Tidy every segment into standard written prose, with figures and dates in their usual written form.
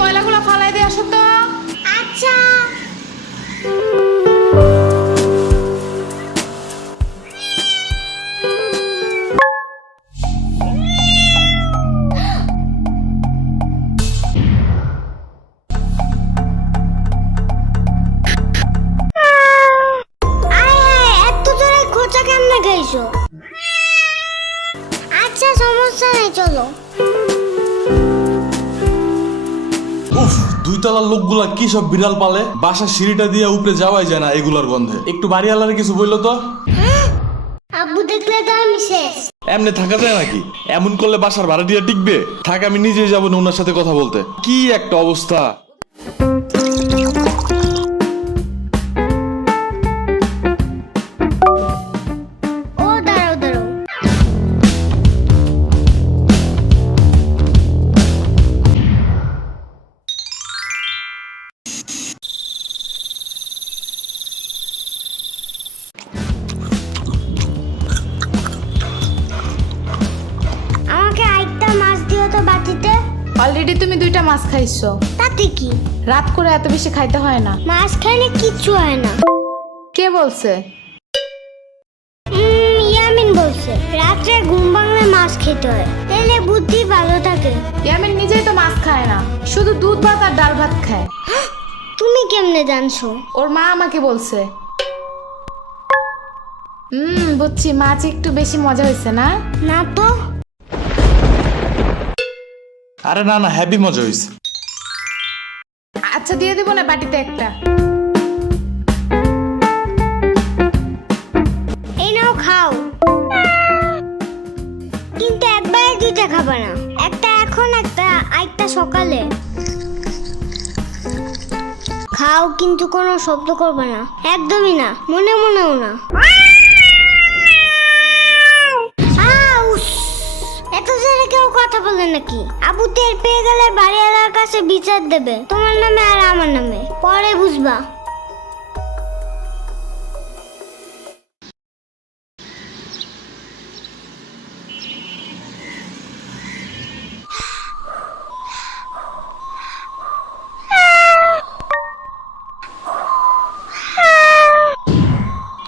ময়লাগুলো ফালাই দিয়ে আসো তো। আচ্ছা। আচ্ছা সমস্যা নেই, চলো। উফ, দুই তলার লোকগুলা কি সব বিড়াল পালে, বাসার সিঁড়িটা দিয়ে উপরে যাওয়াই যায় না এগুলার গন্ধে। একটু বাড়িওয়ালার কিছু বললো তো। আব্বু দেখলে তো আমি শেষ। এমনি থাকা যায় নাকি? এমন করলে বাসার ভাড়া দিয়ে টিকবে? থাক, আমি নিজেই যাবো না ওনার সাথে কথা বলতে। কি একটা অবস্থা। ও দাঁড়াও দাঁড়াও। আমাকে আরেকটা মাছ দিও তো বাটিতে। অলরেডি তুমি 2টা মাছ খাইছো। তাতে কি? রাত করে এত বেশি খাইতে হয় না। মাছ খাইলে কিচ্ছু হয় না। কে বলছে? ইয়ামিন বলছে রাত্রে ঘুম ভাঙলে মাছ খেতে হয়, তাহলে বুদ্ধি ভালো থাকে। ইয়ামিন নিজেই তো মাছ খায় না, শুধু দুধ ভাত আর ডাল ভাত খায়। তুমি কেমনে জানছো? ওর মা আমাকে বলছে। বুঝছি, মাছ একটু বেশি মজা হয়েছে না? না তো। আরে না না, হ্যাপি মজা হয়েছে। আচ্ছা দিয়ে দিব না বাটিতে একটা। এই নাও খাও, কিন্তু একবারে 2টা খাবে না। একটা এখন, একটা সকালে। খাও, কিন্তু কোনো শব্দ করবে না, একদমই না, মনে মনেও না। এত জোরে কেউ কথা বলে নাকি? আবু টের পেয়ে গেলে বাড়িওয়ালার কাছে বিচার দেবে, তোমার নামে আর আমার নামে, পরে বুঝবা।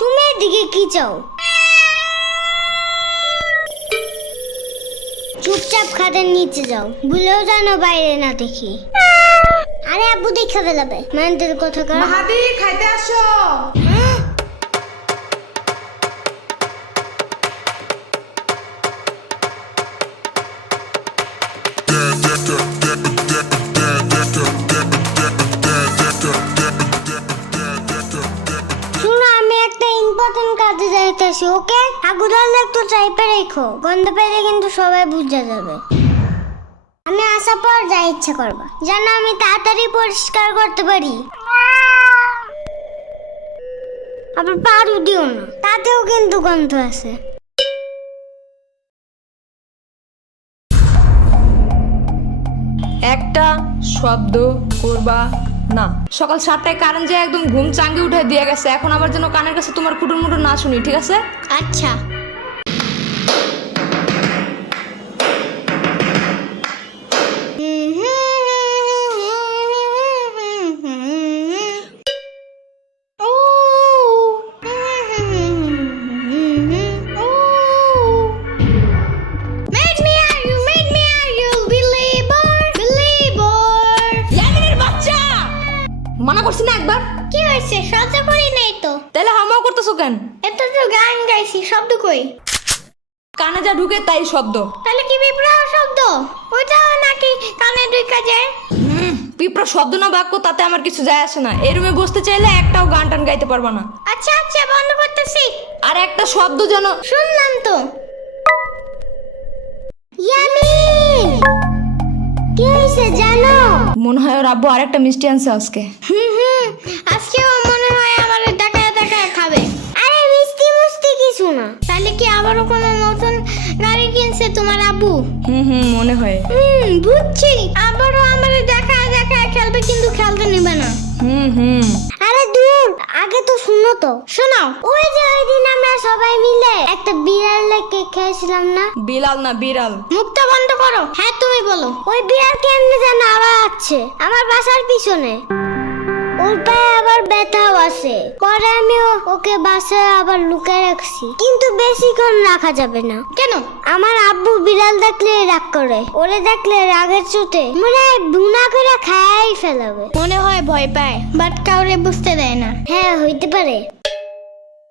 তুমি এদিকে কি চাও? চুপচাপ খাটের নিচে যাও, ভুলেও জানো বাইরে না দেখি। আরে আব্বু দেখে ফেলাবে, মেন্টাল কথা কর। মাহাদি খাইতে আসো। শুনো, আমি একটা ইম্পর্টেন্ট কাজে যাইতেছি, ওকে? আগু ধরলে একটু চাইপে রেখো, গন্ধ পেলে কিন্তু সবাই বুঝে যাবে। আমি আসার পর যা ইচ্ছা করবা, যেন আমি তাড়াতাড়ি পরিষ্কার করতে পারি। আবার পারু দিও না, তাতেও কিন্তু গন্ধ আছে। একটা শব্দ করবা না। সকাল 7টায় কারেন্ট যায়, একদম ঘুম চাঙ্গে উঠে দিয়ে গেছে। এখন আবার যেন কানের কাছে তোমার কুটুর মুটুর না শুনি, ঠিক আছে? আচ্ছা। মানা করছি না একবার? কি হয়েছে? শব্দ করি নাই তো। তাহলে হামাও করতেছো কেন? এটা তো গান গাইছি, শব্দ কই? কানে যা ঢুকে তাই শব্দ। তাহলে কি বিপ্লব শব্দ? ওইটাও নাকি কানে ঢুকে যায়? পিঁপড়া শব্দ না বাক্য, তাতে আমার কিছু যায় আসে না। এই রুমে বসতে চাইলে একটাও গান টান গাইতে পারবা না। আচ্ছা আচ্ছা, বন্ধ করতেছি। আর একটা শব্দ যেন। শুনলাম তো। ইয়ামিন, কি হয়েছে জানো? মনে হয় ওর আব্বু আরেকটা মিষ্টি আনছে আজকে। আজকেও মনে হয় আমার দেখায় দেখায় খাবে। আরে মিষ্টি মুষ্টি কিছু না। তাহলে কি আবারও কোনো নতুন গাড়ি কিনছে তোমার আব্বু? মনে হয়। বুঝছি, আবারও আমার দেখায় দেখায় খেলবে, কিন্তু খেলতে নেবে না। হুম। আরে দূর, আগে তো শুনো তো। শোনাও। ওই যে ওই দিন আমরা সবাই মিলে একটা বিড়ালের কেক খেয়েছিলাম না? বিলাল না বিড়াল। মুখটা বন্ধ করো। হ্যাঁ তুমি বলো। ওই বিড়াল কেমনে যেন আবার আছে আমার বাসার পিছনে। ওর পায়ে আবার ব্যথাও আছে। পরে আমি ওকে বাসায় আবার লুকিয়ে রাখছি, কিন্তু বেশিক্ষণ রাখা যাবে না। কেন? আমার আব্বু বিড়াল দেখলে রাগ করে। ওরে দেখলে রাগের চোটে মনে হয় বুনা করে খাই ফেলাবে। মনে হয় ভয় পায়, বাট কাউরে বুঝতে দেয় না। হ্যাঁ হইতে পারে।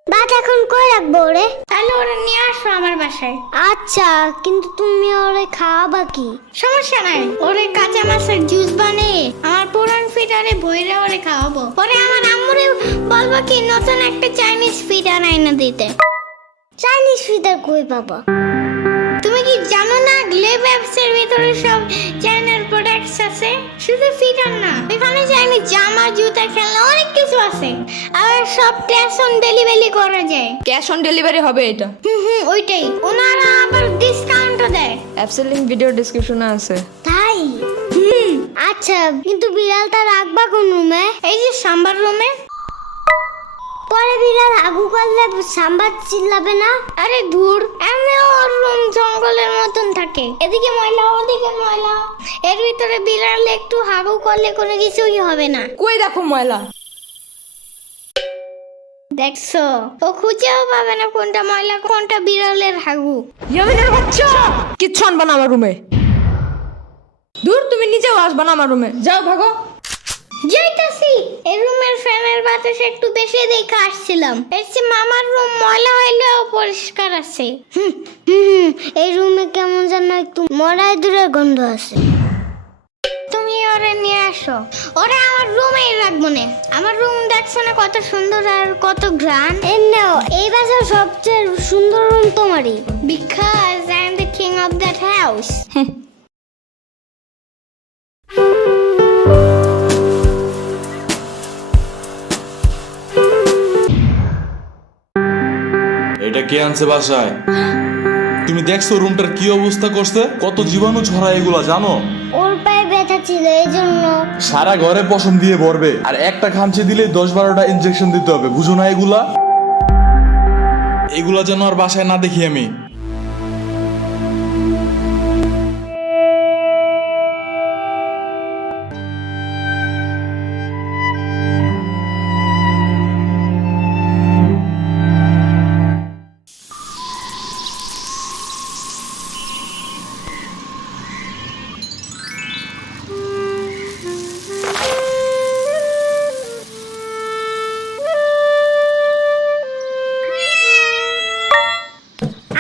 বাট এখন কই রাখবো ওরে? তাহলে ওরা নিয়ে আসো আমার বাসায়। আচ্ছা, কিন্তু তুমি ওরে খাওয়াবা কি? সমস্যা নাই, ওরে কাঁচা মাছের জুস বানিয়ে আমার পুরান ফিডারে বইরে ওরে খাওয়াবো। পরে আমার আম্মুরে বলবো কি নতুন একটা চাইনিজ ফিডার আইনা দিতে। চাইনিজ ফিডার কই পাবা? তুমি কি জানো না গ্লেব অ্যাপসের ভিতরে সব চাইনার প্রোডাক্টস আছে? শুধু ফিডার না, এখানে চাইনিজ জামা, জুতা, খেলনা অনেক কিছু আছে। আর সব ক্যাশ অন ডেলিভারি করা যায়। ক্যাশ অন ডেলিভারি হবে এটা। ওইটাই। ওনারা আবার ডিসকাউন্টও দেয়। অ্যাপসের লিংক ভিডিও ডেসক্রিপশনে আছে। তাই? আচ্ছা, কিন্তু বিড়ালটা রাখবা কোন রুমে? এই যে সাম্বার রুমে। পরে বিড়াল আগু করলে সাম্বার চিল্লাবে না? আরে ধুর, এমনি ওর রুম জঙ্গলের মতন থাকে, এদিকে ময়লা ওদিকে ময়লা। এর ভিতরে বিড়াল একটু হাগু করলে কোনো কিছুই হবে না। কই দেখো ময়লা। দেখছো, ও খুঁজেও পাবে না কোনটা ময়লা কোনটা বিড়ালের হাগু। ইয়ামিনের বাচ্চা, কিচ্ছু আনবা না আমার রুমে। দূর, তুমি নিজেও আসবা না আমার রুমে। যাও ভাগো। যাইতাছি। এই রুমের ফ্যানের বাতাস একটু বেশি দেখে আসছিলাম। এর চেয়ে মামার রুম ময়লা হইলেও পরিষ্কার আছে। এই রুমে কেমন যেন একটু মরাই দূরের গন্ধ আছে। তুমি ওরে নিয়ে আসো। ওরে আমার রুমেই রাখবো না। আমার রুম দেখছো না কত সুন্দর আর কত গ্রান। এই বাসার সবচেয়ে সুন্দর রুম তোমারই। Because I am the king of that house. এটা কে আনছে বাসায়? তুমি দেখছো রুমটার কি অবস্থা করছে? কত জীবাণু ছড়ায় এগুলা জানো? ওর পায়ে ব্যথা ছিল এই জন্য। সারা ঘরে পশম দিয়ে ভরবে, আর একটা খামচি দিলে 10-12টা ইনজেকশন দিতে হবে। বুঝো না এগুলা? এগুলা যেন আর বাসায় না দেখি আমি।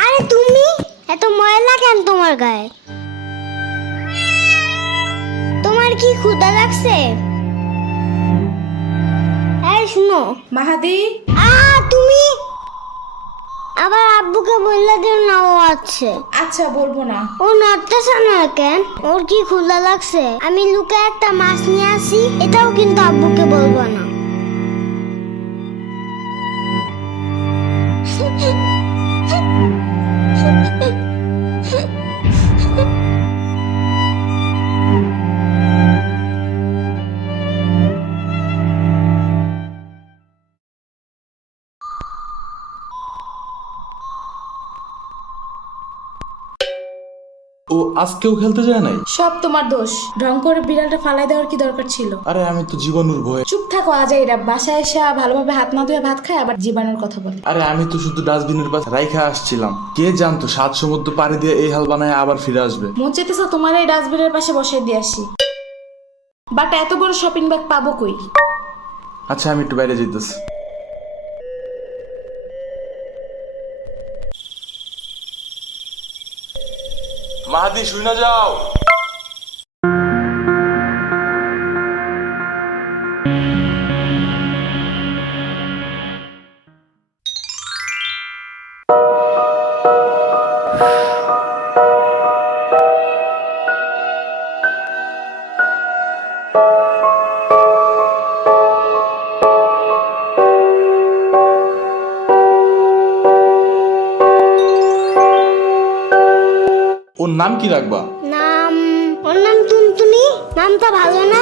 আরে তুমি এত ময়লা কেন তোমার গায়ে? তোমার কি ক্ষুধা লাগছে? এই শুনো মাহাদি। তুমি আবার আব্বুকে বললে দিও না ও আছে। আচ্ছা, বলবো না। ও নড়তেছে না কেন? ওর কি ক্ষুধা লাগছে? আমি লুকে একটা মাছ নিয়ে আসি, এটাও কিন্তু আব্বুকে বলবো না। ও আজকেও খেলতে যায় নাই? সব তোমার দোষ। ঢং করে বিড়ালটা ফালাই দেওয়ার কি দরকার ছিল? আরে আমি তো জীবাণুর ভয়ে। চুপ থাকো আজাইরা, বাসায় এসে ভালোভাবে হাত না ধুয়ে ভাত খায় আবার জীবাণুর কথা বলে। আরে আমি তো শুধু ডাস্টবিনের পাশে রাইখা আসছিলাম। কে জানতো 7 সমুদ্র পাড়ি দিয়ে এই হাল বানায় আবার ফিরে আসবে। মন চাইতেছে তোমার এই ডাস্টবিনের পাশে বসাই দিয়ে আসি, বাট এত বড় শপিং ব্যাগ পাবো কই? আচ্ছা আমি একটু বাইরে যেতেছি। মাহাদি শুই না যাও। ওর নাম কি রাখবা? ওর নাম টুনটুনি। নামটা ভালো না?